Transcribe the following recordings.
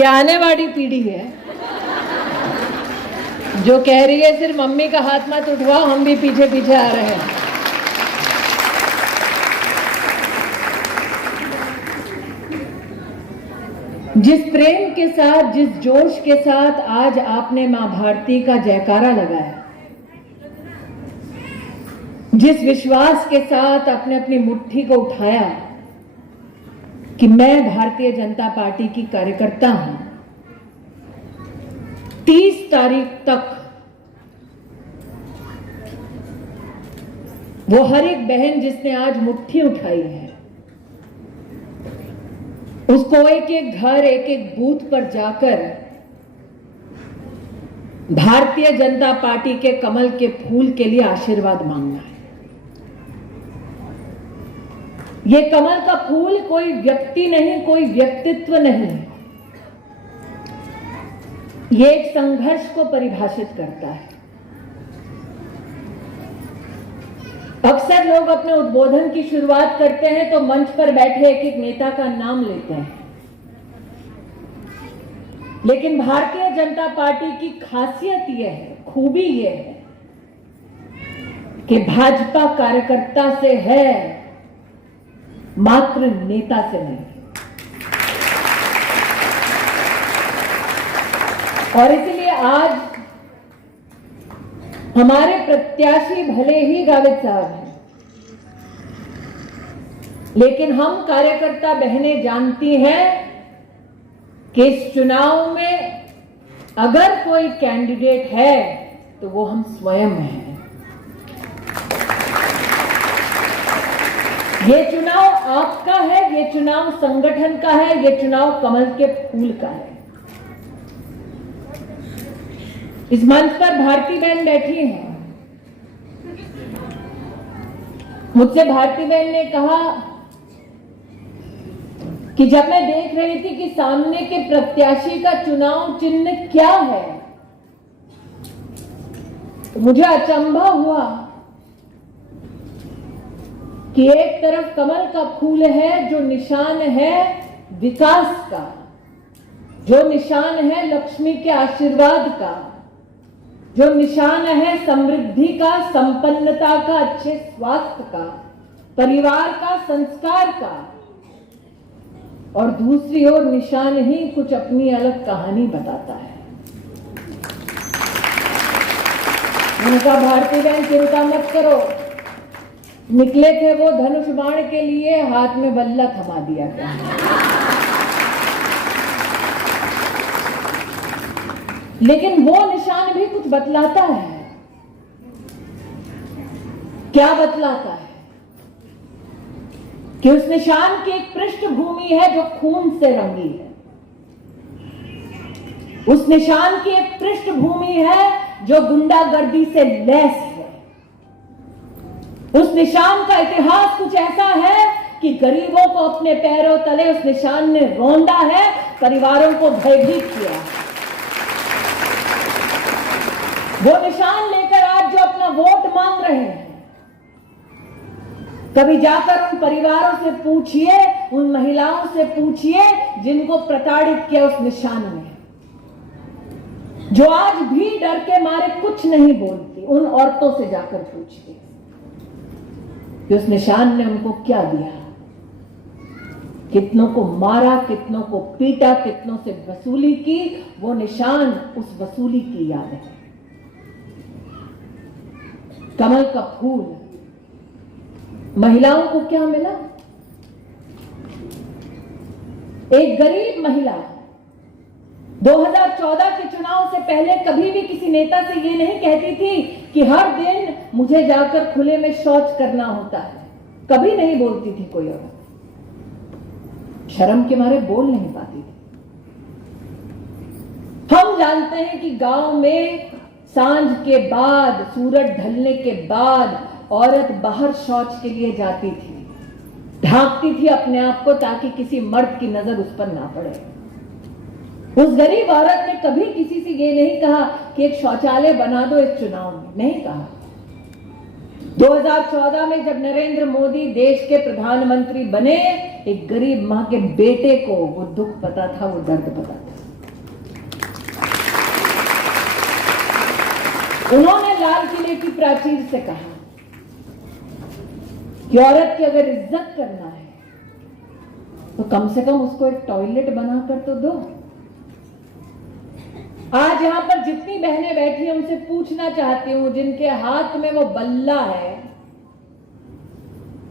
ये आने वाली पीढ़ी है जो कह रही है सिर्फ मम्मी का हाथ मत उठवाओ, हम भी पीछे पीछे आ रहे हैं। जिस प्रेम के साथ, जिस जोश के साथ आज आपने मां भारती का जयकारा लगाया, जिस विश्वास के साथ आपने अपनी मुट्ठी को उठाया कि मैं भारतीय जनता पार्टी की कार्यकर्ता हूं, 30 तारीख तक वो हर एक बहन जिसने आज मुट्ठी उठाई है, उसको एक एक घर, एक एक बूथ पर जाकर भारतीय जनता पार्टी के कमल के फूल के लिए आशीर्वाद मांगना है। ये कमल का फूल कोई व्यक्ति नहीं, कोई व्यक्तित्व नहीं है, ये एक संघर्ष को परिभाषित करता है। अक्सर लोग अपने उद्बोधन की शुरुआत करते हैं तो मंच पर बैठे एक एक नेता का नाम लेते हैं, लेकिन भारतीय जनता पार्टी की खासियत यह है, खूबी यह है कि भाजपा कार्यकर्ता से है, मात्र नेता से नहीं। और इसलिए आज हमारे प्रत्याशी भले ही गावित साहब हैं, लेकिन हम कार्यकर्ता बहनें जानती हैं कि इस चुनाव में अगर कोई कैंडिडेट है तो वो हम स्वयं हैं। ये चुनाव आपका है, ये चुनाव संगठन का है, ये चुनाव कमल के फूल का है। इस मंच पर भारती बहन बैठी हैं। मुझसे भारती बहन ने कहा कि जब मैं देख रही थी कि सामने के प्रत्याशी का चुनाव चिन्ह क्या है, तो मुझे अचंभा हुआ कि एक तरफ कमल का फूल है जो निशान है विकास का, जो निशान है लक्ष्मी के आशीर्वाद का, जो निशान है समृद्धि का, संपन्नता का, अच्छे स्वास्थ्य का, परिवार का, संस्कार का, और दूसरी ओर निशान ही कुछ अपनी अलग कहानी बताता है। उनका भारती बहन चिंता मत करो, निकले थे वो धनुष बाण के लिए, हाथ में बल्ला थमा दिया गया। लेकिन वो निशान भी कुछ बतलाता है। क्या बतलाता है? कि उस निशान की एक पृष्ठभूमि है जो खून से रंगी है। उस निशान की एक पृष्ठभूमि है जो गुंडागर्दी से लैस है। उस निशान का इतिहास कुछ ऐसा है कि गरीबों को अपने पैरों तले उस निशान ने रौंदा है, परिवारों को भयभीत किया है। वो निशान लेकर आज जो अपना वोट मांग रहे हैं, कभी जाकर उन परिवारों से पूछिए, उन महिलाओं से पूछिए जिनको प्रताड़ित किया उस निशान ने, जो आज भी डर के मारे कुछ नहीं बोलती। उन औरतों से जाकर पूछिए कि उस निशान ने उनको क्या दिया, कितनों को मारा, कितनों को पीटा, कितनों से वसूली की। वो निशान उस वसूली की याद है। कमल का फूल, महिलाओं को क्या मिला? एक गरीब महिला 2014 के चुनाव से पहले कभी भी किसी नेता से ये नहीं कहती थी कि हर दिन मुझे जाकर खुले में शौच करना होता है। कभी नहीं बोलती थी कोई औरत, शर्म के मारे बोल नहीं पाती थी। हम जानते हैं कि गांव में सांझ के बाद, सूरज ढलने के बाद औरत बाहर शौच के लिए जाती थी, ढांकती थी अपने आप को ताकि किसी मर्द की नजर उस पर ना पड़े। उस गरीब औरत ने कभी किसी से ये नहीं कहा कि एक शौचालय बना दो इस चुनाव में, नहीं कहा। 2014 में जब नरेंद्र मोदी देश के प्रधानमंत्री बने, एक गरीब मां के बेटे को वो दुख पता था, वो दर्द पता था। उन्होंने लाल किले की प्राचीर से कहा कि औरत की अगर इज्जत करना है तो कम से कम उसको एक टॉयलेट बनाकर तो दो। आज यहां पर जितनी बहनें बैठी हैं उनसे पूछना चाहती हूं, जिनके हाथ में वो बल्ला है,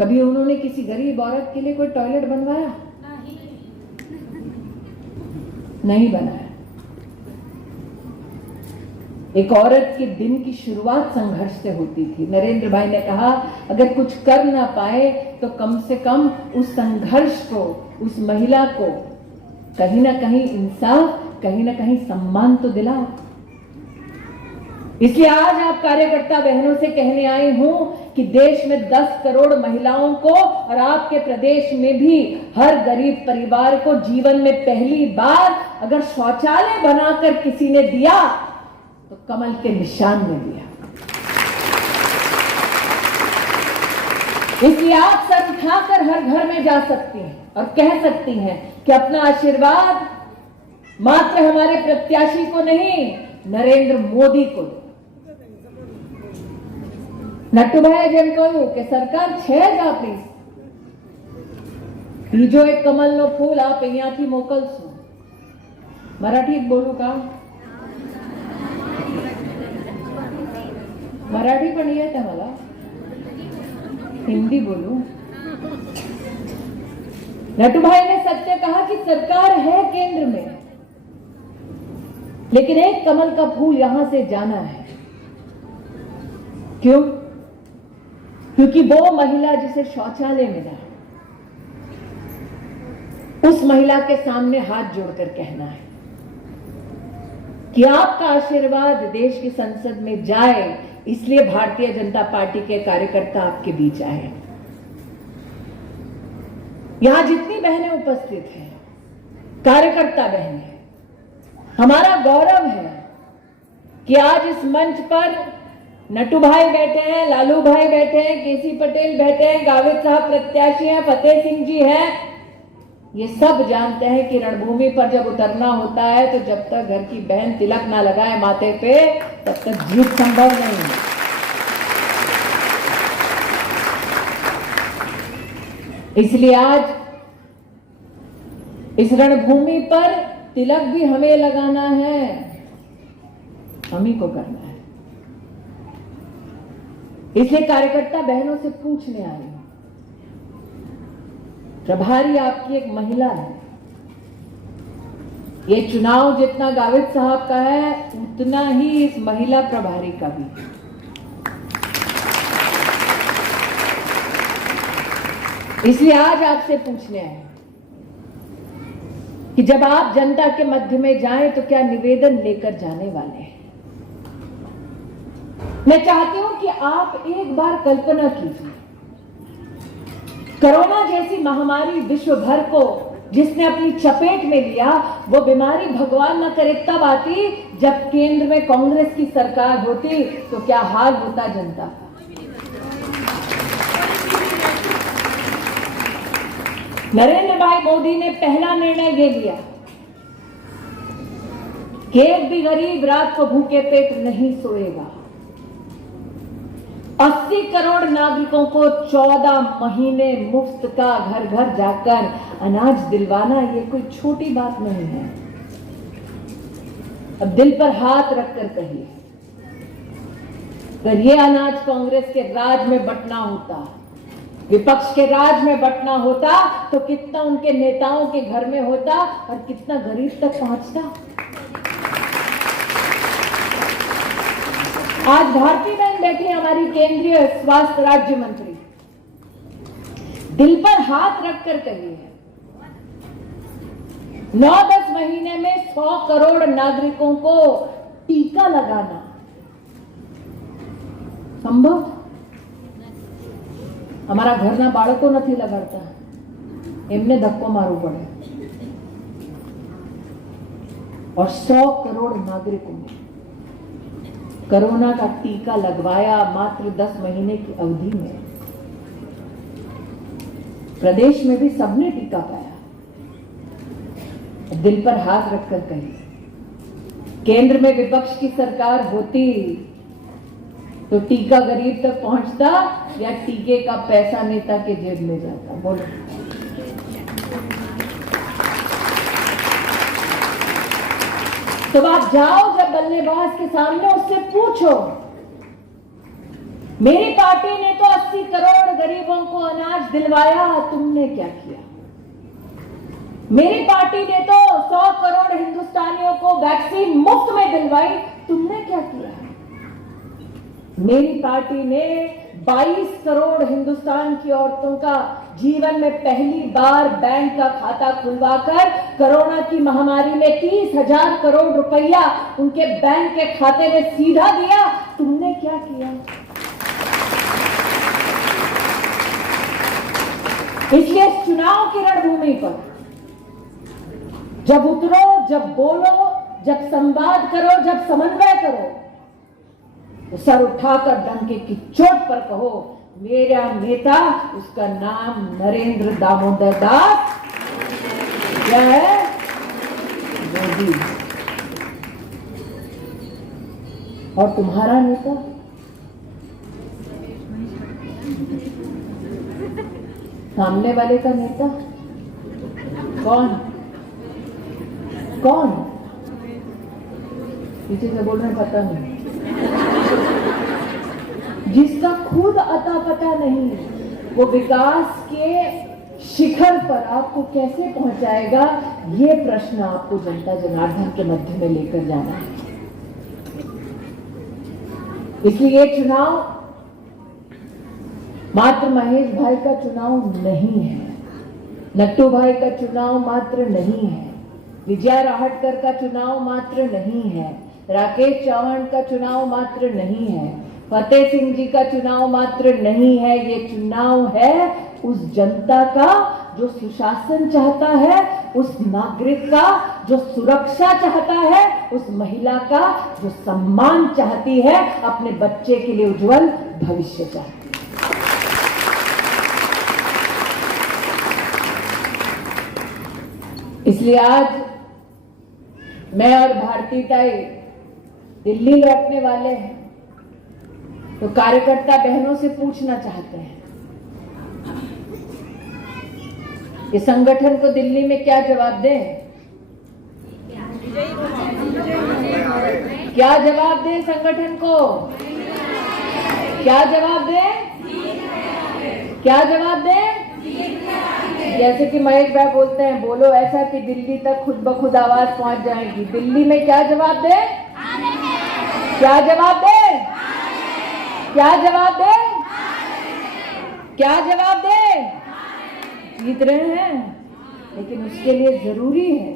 कभी उन्होंने किसी गरीब औरत के लिए कोई टॉयलेट बनवाया? नहीं बनाया। एक औरत के दिन की शुरुआत संघर्ष से होती थी। नरेंद्र भाई ने कहा अगर कुछ कर ना पाए तो कम से कम उस संघर्ष को, उस महिला को कहीं ना कहीं इंसाफ, कहीं ना कहीं सम्मान तो दिलाओ। इसलिए आज आप कार्यकर्ता बहनों से कहने आई हूं कि देश में 10 करोड़ महिलाओं को और आपके प्रदेश में भी हर गरीब परिवार को जीवन में पहली बार अगर शौचालय बनाकर किसी ने दिया तो कमल के निशान ने दिया। इसलिए आप सर उठाकर हर घर में जा सकती हैं और कह सकती हैं कि अपना आशीर्वाद मात्र हमारे प्रत्याशी को नहीं, नरेंद्र मोदी को। नट्टू भाई जेम कहूं कि सरकार छे ज आपणी, बीजो एक कमलनो फूल आप अहींयाथी मोकलशो। मराठी बोलू का? मराठी पण येत मला, हिंदी बोलू? नट्टू भाई ने सत्य कहा कि सरकार है केंद्र में, लेकिन एक कमल का फूल यहां से जाना है। क्यों? क्योंकि वो महिला जिसे शौचालय मिला, उस महिला के सामने हाथ जोड़कर कहना है कि आपका आशीर्वाद देश की संसद में जाए, इसलिए भारतीय जनता पार्टी के कार्यकर्ता आपके बीच आए। यहां जितनी बहनें उपस्थित हैं, कार्यकर्ता बहनें, हमारा गौरव है कि आज इस मंच पर नट्टू भाई बैठे हैं, लालू भाई बैठे हैं, केसी पटेल बैठे हैं, गावित साहब प्रत्याशी हैं, फतेह सिंह जी हैं। ये सब जानते हैं कि रणभूमि पर जब उतरना होता है तो जब तक घर की बहन तिलक ना लगाए माथे पे, तब तक जीत संभव नहीं है। इसलिए आज इस रणभूमि पर तिलक भी हमें लगाना है, हम ही को करना है। इसलिए कार्यकर्ता बहनों से पूछने आई हूं, प्रभारी आपकी एक महिला है, ये चुनाव जितना गावित साहब का है उतना ही इस महिला प्रभारी का भी। इसलिए आज आपसे पूछने आए कि जब आप जनता के मध्य में जाएं तो क्या निवेदन लेकर जाने वाले हैं। मैं चाहती हूं कि आप एक बार कल्पना कीजिए, कोरोना जैसी महामारी विश्व भर को जिसने अपनी चपेट में लिया, वो बीमारी भगवान न करे तब आती जब केंद्र में कांग्रेस की सरकार होती, तो क्या हाल होता जनता का। नरेंद्र भाई मोदी ने पहला निर्णय ये लिया कि एक भी गरीब रात को भूखे पेट नहीं सोएगा। 80 करोड़ नागरिकों को 14 महीने मुफ्त का घर घर जाकर अनाज दिलवाना, ये कोई छोटी बात नहीं है। अब दिल पर हाथ रखकर कहिए, अगर ये अनाज कांग्रेस के राज में बंटना होता, विपक्ष के राज में बंटना होता, तो कितना उनके नेताओं के घर में होता और कितना गरीब तक पहुंचता। आज भारती बहन बैठी, हमारी केंद्रीय स्वास्थ्य राज्य मंत्री, दिल पर हाथ रखकर कहिए, 9-10 महीने में 100 करोड़ नागरिकों को टीका लगाना संभव? हमारा घरना बाळको नहीं लगाता, एमने धक्को मारू पड़े। और 100 करोड़ नागरिकों ने कोरोना का टीका लगवाया मात्र 10 महीने की अवधि में। प्रदेश में भी सबने टीका पाया। दिल पर हाथ रखकर कहिए, केंद्र में विपक्ष की सरकार होती तो टीका गरीब तक पहुंचता या टीके का पैसा नेता के जेब में जाता? बोलो। तो आप जाओ जब बल्लेबाज के सामने, उससे पूछो, मेरी पार्टी ने तो 80 करोड़ गरीबों को अनाज दिलवाया, तुमने क्या किया? मेरी पार्टी ने तो 100 करोड़ हिंदुस्तानियों को वैक्सीन मुफ्त में दिलवाई, तुमने क्या किया? मेरी पार्टी ने 22 करोड़ हिंदुस्तान की औरतों का जीवन में पहली बार बैंक का खाता खुलवाकर कोरोना की महामारी में 30,000 करोड़ रुपया उनके बैंक के खाते में सीधा दिया, तुमने क्या किया? इसलिए इस चुनाव की रणभूमि पर जब उतरो, जब बोलो, जब संवाद करो, जब समन्वय करो, तो सर उठाकर डंके की चोट पर कहो, मेरा नेता, उसका नाम नरेंद्र दामोदर दास क्या है? मोदी। और तुम्हारा नेता? सामने वाले का नेता कौन? कौन? पीछे से बोल रहे पता नहीं, जिसका खुद अता पता नहीं, वो विकास के शिखर पर आपको कैसे पहुंचाएगा? ये प्रश्न आपको जनता जनार्दन के मध्य में लेकर जाना है। इसलिए ये चुनाव मात्र महेश भाई का चुनाव नहीं है, नट्टू भाई का चुनाव मात्र नहीं है, विजया राहटकर का चुनाव मात्र नहीं है, राकेश चौहान का चुनाव मात्र नहीं है, फतेह सिंह जी का चुनाव मात्र नहीं है। ये चुनाव है उस जनता का जो सुशासन चाहता है, उस नागरिक का जो सुरक्षा चाहता है, उस महिला का जो सम्मान चाहती है, अपने बच्चे के लिए उज्जवल भविष्य चाहती है। इसलिए आज मैं और भारतीताई दिल्ली लौटने वाले हैं, तो कार्यकर्ता बहनों से पूछना चाहते हैं कि संगठन को दिल्ली में क्या जवाब दें? क्या जवाब दें संगठन को? क्या जवाब दें? क्या जवाब दें? जैसे कि महेश भाई बोलते हैं, बोलो ऐसा कि दिल्ली तक खुद ब खुद आवाज पहुंच जाएगी। दिल्ली में क्या जवाब दें? क्या जवाब दें? क्या जवाब दें? क्या जवाब दें? जीत रहे हैं, लेकिन उसके लिए जरूरी है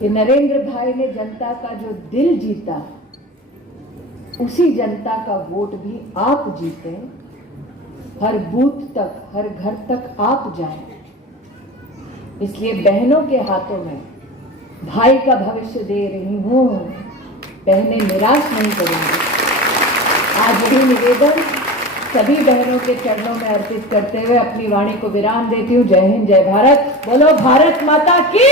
कि नरेंद्र भाई ने जनता का जो दिल जीता, उसी जनता का वोट भी आप जीते, हर बूथ तक, हर घर तक आप जाएं। इसलिए बहनों के हाथों में भाई का भविष्य दे रही हूं, बहनें निराश नहीं करेंगी। आज यही निवेदन सभी बहनों के चरणों में अर्पित करते हुए अपनी वाणी को विराम देती हूँ। जय हिंद, जय भारत। बोलो भारत माता की।